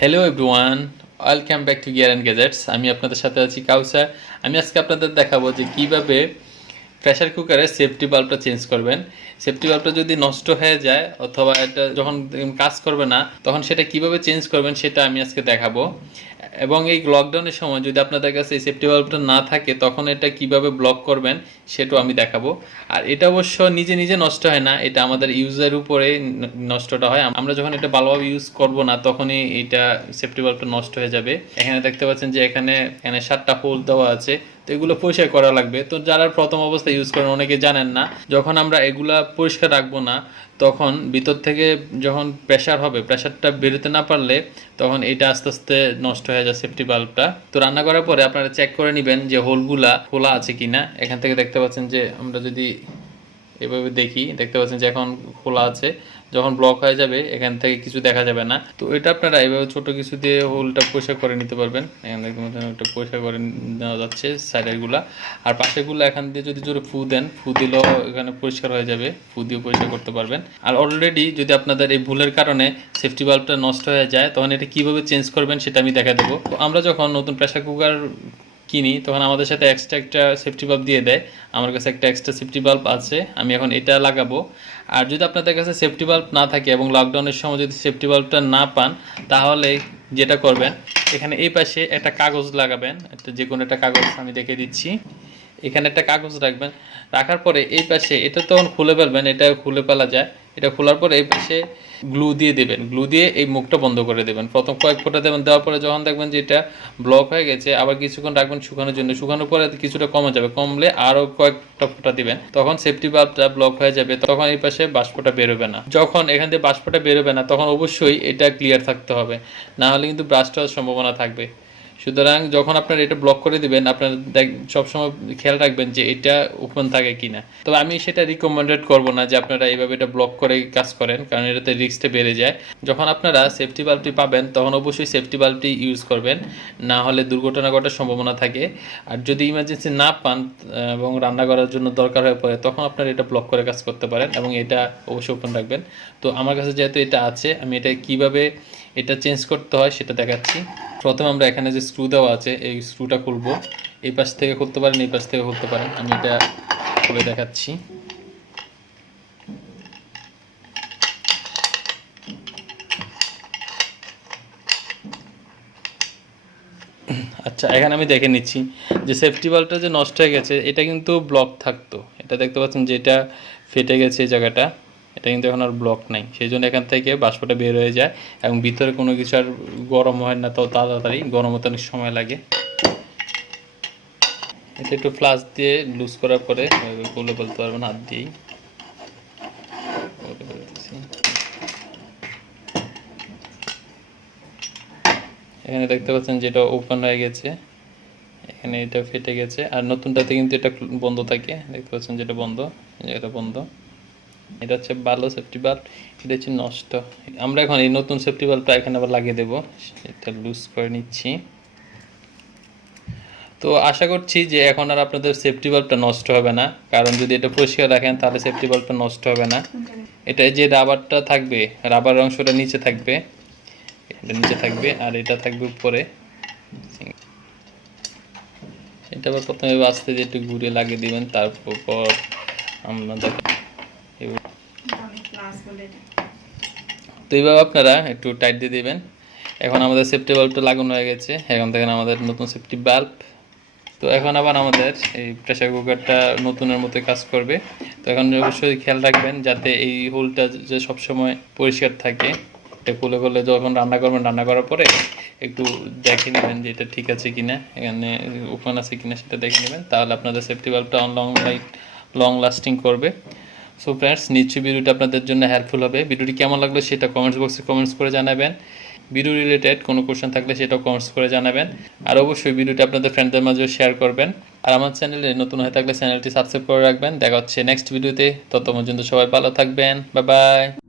Hello everyone, welcome back to gear and gadgets. আমি আপনাদের সাথে আছি কাউসার। আমি আজকে আপনাদের দেখাবো যে কিভাবে প্রেসার কুকারে সেফটি বাল্বটা চেঞ্জ করবেন। সেফটি বাল্বটা যদি নষ্ট হয়ে যায় অথবা এটা যখন কাজ করবে না তখন সেটা কিভাবে চেঞ্জ করবেন সেটা আমি আজকে দেখাবো। এবং এই লকডাউনের সময় যদি আপনাদের কাছে এই সেফটি বাল্বটা না থাকে তখন এটা কিভাবে ব্লক করবেন সেটাও আমি দেখাবো। আর এটা অবশ্য নিজে নিজে নষ্ট হয় না, এটা আমাদের ইউজের উপরে নষ্টটা হয়। আমরা যখন এটা ভালোভাবে ইউজ করব না তখনই এটা সেফটি বাল্বটা নষ্ট হয়ে যাবে। এখানে দেখতে পাচ্ছেন যে এখানে 7টা হোল দেওয়া আছে, তো এগুলো পরিষ্কার করা লাগবে। তো যারা প্রথম অবস্থায় ইউজ করেন অনেকে জানেন না, যখন আমরা এগুলা পরিষ্কার রাখবো না তখন ভিতর থেকে যখন প্রেসার হবে, প্রেসারটা বেরোতে না পারলে তখন এটা আস্তে আস্তে নষ্ট হয়ে যায় সেফটি বাল্বটা। তো রান্না করার পরে আপনারা চেক করে নেবেন যে হোলগুলা খোলা আছে কিনা। এখান থেকে দেখতে পাচ্ছেন যে আমরা যদি এভাবে দেখতে পাচ্ছেন যে এখন খোলা আছে। যখন ব্লক হয়ে যাবে এখান থেকে কিছু দেখা যাবে না। তো এটা আপনারা এভাবে ছোট কিছু দিয়ে হোলটা পরিষ্কার করে নিতে পারবেন। এখান থেকে ওটা পরিষ্কার করে নেওয়া যাচ্ছে সাইডেরগুলা। আর পাশেরগুলো এখান দিয়ে যদি জোরে ফু দেন, ফু দিলেও এখানে পরিষ্কার হয়ে যাবে, ফু দিয়ে পরিষ্কার করতে পারবেন। আর অলরেডি যদি আপনাদের এই ভুলের কারণে সেফটি বাল্বটা নষ্ট হয়ে যায় তখন এটা কিভাবে চেঞ্জ করবেন সেটা আমি দেখা দেবো। তো আমরা যখন নতুন প্রেসার কুকার কিনি তখন আমাদের সাথে এক্সট্রা একটা সেফটি বাল্ব দিয়ে দেয়। আমার কাছে একটা এক্সট্রা সেফটি বাল্ব আছে, আমি এখন এটা লাগাবো। আর যদি আপনাদের কাছে সেফটি বাল্ব না থাকে এবং লকডাউনের সময় যদি সেফটি বাল্বটা না পান তাহলে যেটা করবেন, এখানে এই পাশে একটা কাগজ লাগাবেন, একটা যে কোনো একটা কাগজ আমি দেখে দিচ্ছি। এখানে একটা কাগজ রাখবেন, রাখার পরে এই পাশে এটা তখন খুলে ফেলবেন, এটা খুলে ফেলা যায়। এটা খোলার পরে এই পাশে গ্লু দিয়ে দেবেন, গ্লু দিয়ে এই মুখটা বন্ধ করে দেবেন। প্রথম কয়েক ফোঁটা দেবেন, দেওয়ার পরে যখন দেখবেন যে এটা ব্লক হয়ে গেছে আবার কিছুক্ষণ রাখবেন শুকানোর জন্য। শুকানোর পরে কিছুটা কমে যাবে, কমলে আরও কয়েকটা ফোঁটা দিবেন, তখন সেফটি বাল্বটা ব্লক হয়ে যাবে। তখন এই পাশে বাষ্পটা বেরোবে না। যখন এখান থেকে বাষ্পটা বেরোবে না তখন অবশ্যই এটা ক্লিয়ার থাকতে হবে, না হলে কিন্তু ব্রাস্ট হওয়ার সম্ভাবনা থাকবে। সুতরাং যখন আপনার এটা ব্লক করে দিবেন আপনার সবসময় খেয়াল রাখবেন যে এটা ওপেন থাকে কিনা। তবে আমি সেটা রিকমেন্ডেড করব না যে আপনারা এইভাবে এটা ব্লক করে কাজ করেন, কারণ এটাতে রিস্কটা বেড়ে যায়। যখন আপনারা সেফটি বাল্বটি পাবেন তখন অবশ্যই সেফটি বাল্বটি ইউজ করবেন, না হলে দুর্ঘটনা ঘটার সম্ভাবনা থাকে। আর যদি ইমার্জেন্সি না পান এবং রান্না করার জন্য দরকার হয়ে পড়ে তখন আপনারা এটা ব্লক করে কাজ করতে পারেন এবং এটা অবশ্যই ওপেন রাখবেন। তো আমার কাছে যেহেতু এটা আছে আমি এটা কিভাবে এটা চেঞ্জ করতে হয় সেটা দেখাচ্ছি। প্রথমে আমরা এখানে যে স্ক্রু দেওয়া আছে এই স্ক্রুটা খুলবো। এই পাশ থেকে খুলতে পারেন, এই পাশ থেকে খুলতে পারেন, আমি এটা খুলে দেখাচ্ছি। আচ্ছা, এখানে আমি দেখে নিচ্ছি যে সেফটি বাল্বটা যে নষ্ট হয়ে গেছে এটা কিন্তু ব্লক থাকতো। এটা দেখতে পাচ্ছেন যে এটা ফেটে গেছে এই জায়গাটা, এটা কিন্তু এখন আর ব্লক নাই। সেই জন্য এখান থেকে বাষ্পটা বের হয়ে যায় এবং ভিতরে কোনো কিছু আর গরম হয় না, তো তাড়াতাড়ি গরম হতে অনেক সময় লাগে। এটা একটু ফ্লাশ দিয়ে লুজ করার পরে খুলে বলতে পারবেন হাত দিয়েই। এখানে দেখতে পাচ্ছেন যেটা ওপেন হয়ে গেছে, এখানে এটা ফেটে গেছে। আর নতুনটাতে কিন্তু এটা বন্ধ থাকে, দেখতে পাচ্ছেন যেটা বন্ধ, এটা বন্ধ। এটা হচ্ছে ভালো সেফটি বাল্ব, এটা হচ্ছে নষ্ট। আমরা এখন এই নতুন সেফটি বাল্বটা এখানে আবার লাগিয়ে দেবো। এটা লুজ করে নিচ্ছি। তো আশা করছি যে এখন আর আপনাদের সেফটি বাল্বটা নষ্ট হবে না, কারণ যদি এটা পরিষ্কার রাখেন তাহলে সেফটি বাল্বটা নষ্ট হবে না। এটা যে রাবারটা থাকবে, রাবার অংশটা নিচে থাকবে, এটা নিচে থাকবে আর এটা থাকবে উপরে। এটা আবার প্রথমে আস্তে দিয়ে একটু ঘুরে লাগিয়ে দিবেন, তারপর আপনাদের তো এইভাবে আপনারা একটু টাইট দিয়ে দিবেন। এখন আমাদের সেফটি বাল্বটা লাগানো হয়ে গেছে, এখন দেখেন আমাদের নতুন সেফটি বাল্ব। তো এখন আবার আমাদের এই প্রেসার কুকারটা নতুনের মতো কাজ করবে। তো এখন অবশ্যই খেয়াল রাখবেন যাতে এই হোলটা যে সবসময় পরিষ্কার থাকে। এটা খুলে খুলে যখন রান্না করবেন, রান্না করার পরে একটু দেখে নেবেন যে এটা ঠিক আছে কিনা, এখানে ওপেন আছে কিনা সেটা দেখে নেবেন, তাহলে আপনাদের সেফটি বাল্বটা লং লাস্টিং করবে। সো ফ্রেন্ডস, নিশ্চয়ই ভিডিওটা আপনাদের জন্য হেল্পফুল হবে। ভিডিওটি কেমন লাগলো সেটা কমেন্টস বক্সে কমেন্টস করে জানাবেন। ভিডিও রিলেটেড কোনো কোশ্চেন থাকলে সেটাও কমেন্টস করে জানাবেন। আর অবশ্যই ভিডিওটা আপনাদের ফ্রেন্ডদের মাঝেও শেয়ার করবেন। আর আমার চ্যানেলে নতুন হয়ে থাকলে চ্যানেলটি সাবস্ক্রাইব করে রাখবেন। দেখা হচ্ছে নেক্সট ভিডিওতে, তত পর্যন্ত সবাই ভালো থাকবেন। Bye bye.